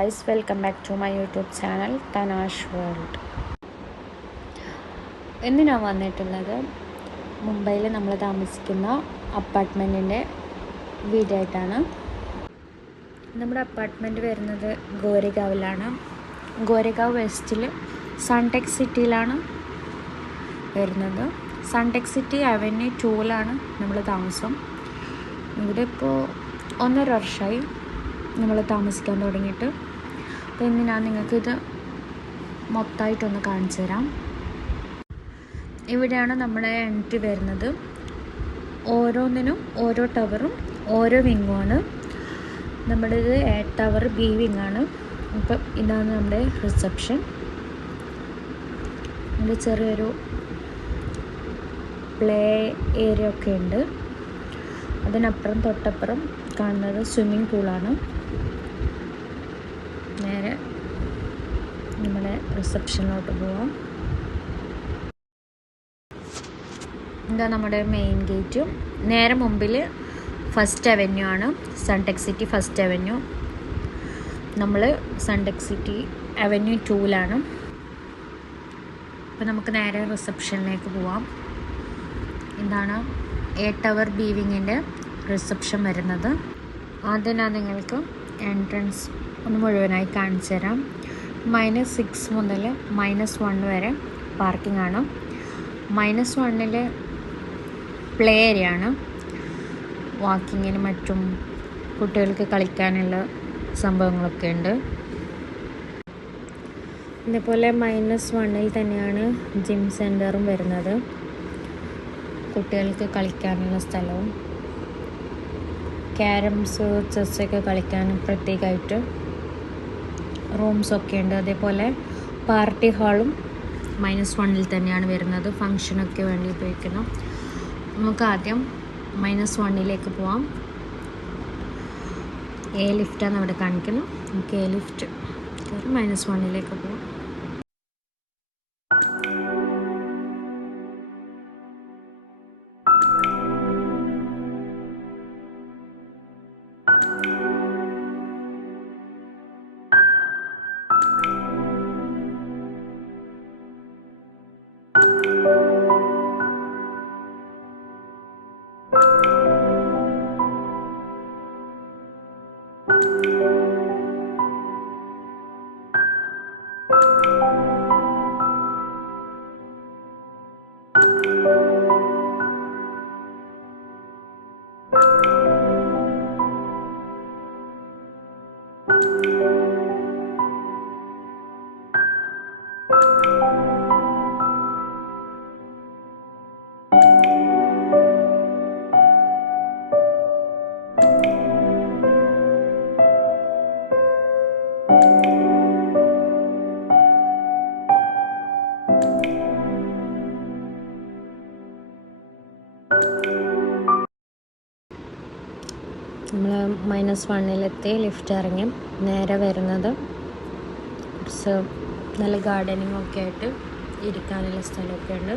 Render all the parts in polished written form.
guys, welcome back to my YouTube channel Tanash World. ഇന്ന് ഞാൻ വന്നിട്ടുള്ളത് മുംബൈയിൽ നമ്മൾ താമസിക്കുന്ന അപ്പാർട്ട്മെൻറ്റിൻ്റെ വീടായിട്ടാണ്. നമ്മുടെ അപ്പാർട്ട്മെൻറ്റ് വരുന്നത് ഗോരേഗാവിലാണ്. ഗോരേഗാവ് വെസ്റ്റിൽ സൺടെക് സിറ്റിയിലാണ് വരുന്നത്. സൺടെക് സിറ്റി അവന്യൂ 2ലാണ് നമ്മൾ താമസം. ഇവിടെ ഇപ്പോൾ 1.5 വർഷമായി നമ്മൾ താമസിക്കാൻ തുടങ്ങിയിട്ട്. അപ്പോൾ ഇന്ന് ഞാൻ നിങ്ങൾക്കിത് മൊത്തമായിട്ടൊന്ന് കാണിച്ചു തരാം. ഇവിടെയാണ് നമ്മുടെ എൻട്രി വരുന്നത്. ഓരോന്നിനും ഓരോ ടവറും ഓരോ വിങ്ങുമാണ്. നമ്മുടേത് A ടവർ B വിങ്ങാണ്. അപ്പം ഇതാണ് നമ്മുടെ റിസപ്ഷൻ. ഇവിടെ ചെറിയൊരു പ്ലേ ഏരിയ ഒക്കെ ഉണ്ട്. അതിനപ്പുറം തൊട്ടപ്പുറം കാണുന്നത് സ്വിമ്മിംഗ് പൂളാണ്. നേരെ നമ്മുടെ റിസപ്ഷനിലോട്ട് പോവാം. ഇതാ നമ്മുടെ മെയിൻ ഗേറ്റും. നേരെ മുമ്പിൽ ഫസ്റ്റ് അവന്യൂ ആണ്. Sunteck city first avenue. നമ്മൾ സൺടെക് സിറ്റി അവന്യൂ 2ലാണ്. അപ്പോൾ നമുക്ക് നേരെ റിസപ്ഷനിലേക്ക് പോവാം. ഇതാണ് A ടവർ B വിങ്ങിൻ്റെ റിസപ്ഷൻ വരുന്നത്. ആദ്യം ഞാൻ നിങ്ങൾക്ക് എൻട്രൻസ് ഒന്ന് മുഴുവനായി കാണിച്ചു തരാം. -6 മുതൽ -1 വരെ പാർക്കിംഗ് ആണ്. -1 പ്ലേ ഏരിയ ആണ്. വാക്കിങ്ങിന് മറ്റും കുട്ടികൾക്ക് കളിക്കാനുള്ള സംഭവങ്ങളൊക്കെ ഉണ്ട്. ഇതേപോലെ -1 തന്നെയാണ് ജിം സെൻറ്ററും വരുന്നത്. കുട്ടികൾക്ക് കളിക്കാനുള്ള സ്ഥലവും ക്യാരംസ് ചെസ്സൊക്കെ കളിക്കാനും പ്രത്യേകമായിട്ട് റൂംസൊക്കെ ഉണ്ട്. അതേപോലെ പാർട്ടി ഹാളും -1 തന്നെയാണ് വരുന്നത്. ഫങ്ഷനൊക്കെ വേണ്ടി ഉപയോഗിക്കണം. നമുക്ക് ആദ്യം -1 പോവാം. A ലിഫ്റ്റാണ് അവിടെ കാണിക്കുന്നത്. നമുക്ക് A ലിഫ്റ്റ് കയറി -1 പോവാം. നമ്മൾ -1 ലിഫ്റ്റ് ഇറങ്ങി നേരെ വരുന്നത് കുറച്ച് നല്ല ഗാർഡനിങ് ഒക്കെ ആയിട്ട് ഇരിക്കാനുള്ള സ്ഥലമൊക്കെ ഉണ്ട്.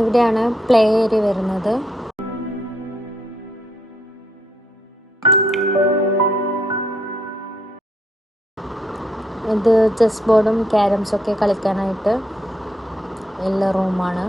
ഇവിടെയാണ് പ്ലേ ഏരിയ വരുന്നത്. ഇത് ചെസ് ബോർഡും ക്യാരംസൊക്കെ കളിക്കാനായിട്ട് ഉള്ള റൂമാണ്.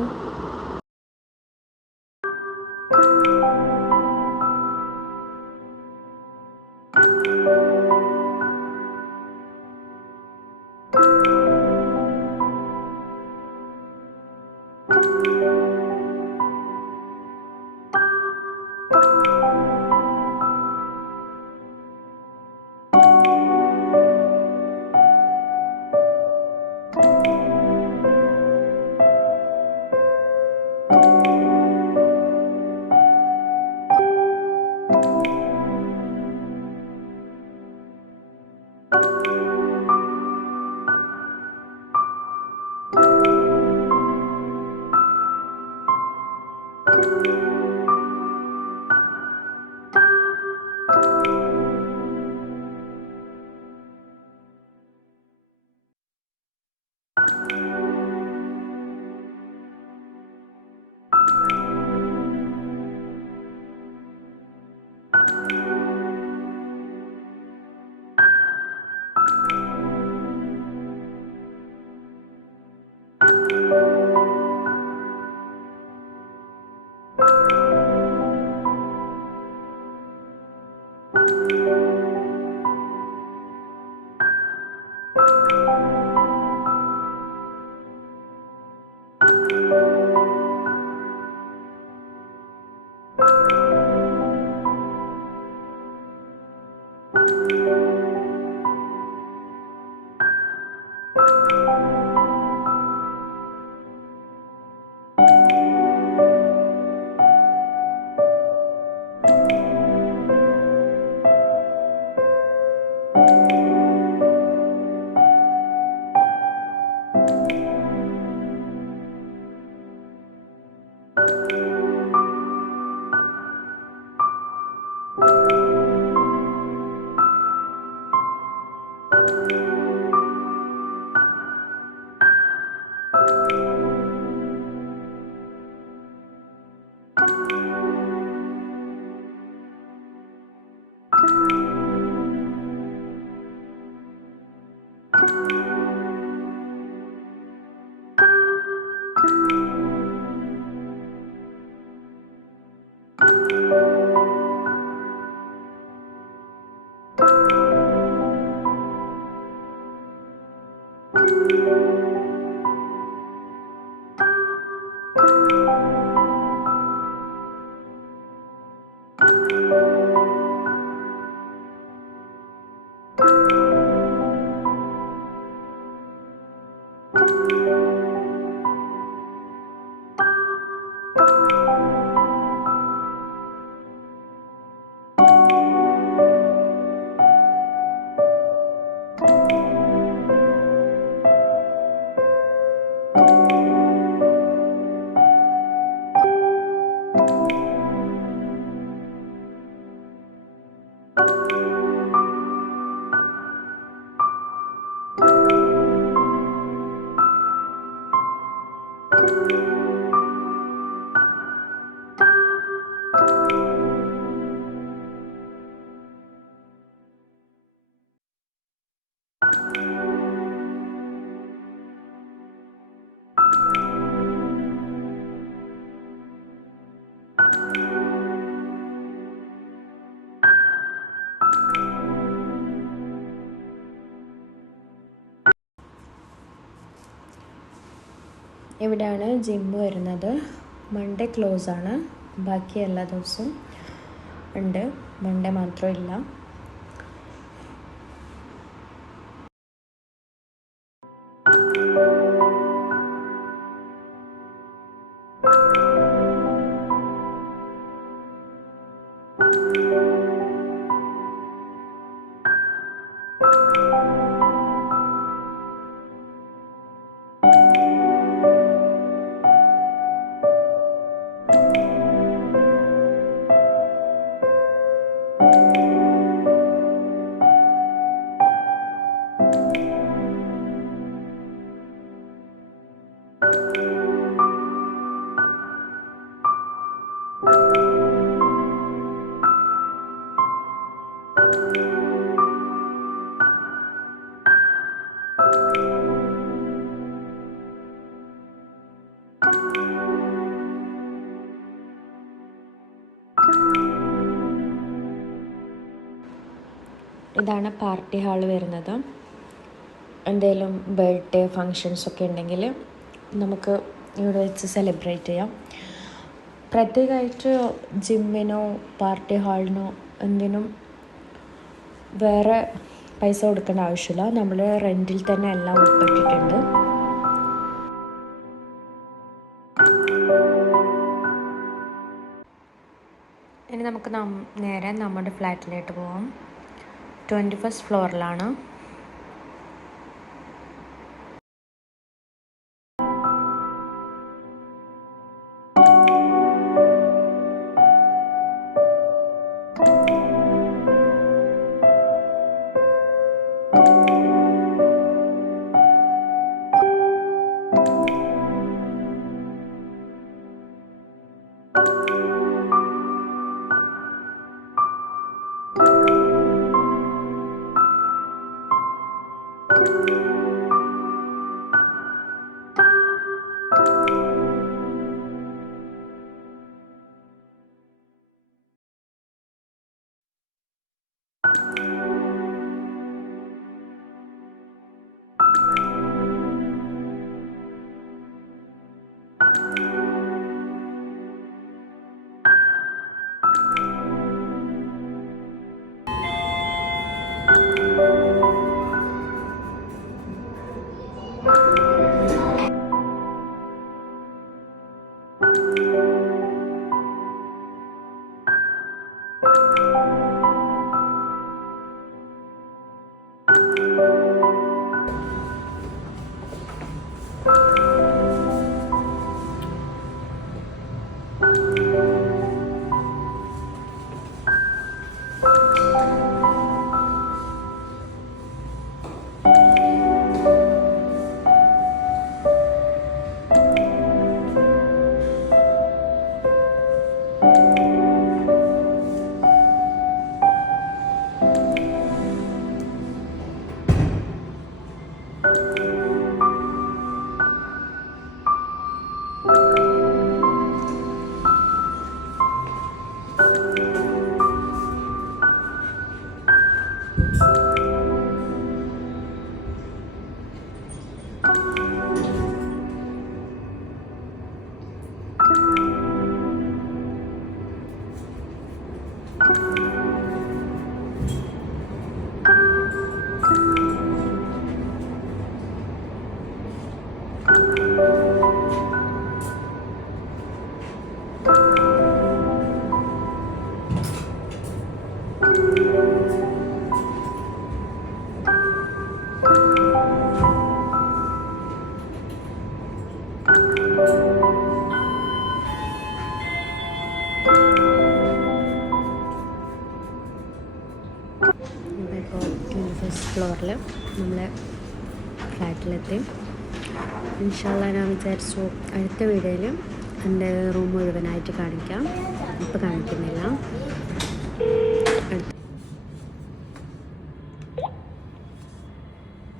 ഇവിടെയാണ് ജിമ്മ് വരുന്നത്. മൺഡേ ക്ലോസ് ആണ്, ബാക്കി എല്ലാ ദിവസവും ഉണ്ട്, മൺഡേ മാത്രമില്ല. ഇതാണ് പാർട്ടി ഹാൾ വരുന്നത്. എന്തെങ്കിലും ബർത്ത്ഡേ ഫങ്ഷൻസൊക്കെ ഉണ്ടെങ്കിൽ നമുക്ക് ഇവിടെ വെച്ച് സെലിബ്രേറ്റ് ചെയ്യാം. പ്രത്യേകമായിട്ട് ജിമ്മിനോ പാർട്ടി ഹാളിനോ എന്തിനും വേറെ പൈസ കൊടുക്കേണ്ട ആവശ്യമില്ല. നമ്മൾ റെൻറ്റിൽ തന്നെ എല്ലാം ഉൾപ്പെട്ടിട്ടുണ്ട്. ഇനി നമുക്ക് നേരെ നമ്മുടെ ഫ്ലാറ്റിലോട്ട് പോകാം. 21st ഫ്ലോറിലാണ്. ഫസ്റ്റ് ഫ്ലോറിൽ നമ്മളെ ഫ്ലാറ്റിലെത്തി. ഇൻഷാല്ലാ ഞാൻ വിചാരിച്ചു അടുത്ത വീഡിയോയിൽ എൻ്റെ റൂം മുഴുവനായിട്ട് കാണിക്കാം. ഇപ്പോൾ കാണിക്കുന്നില്ല.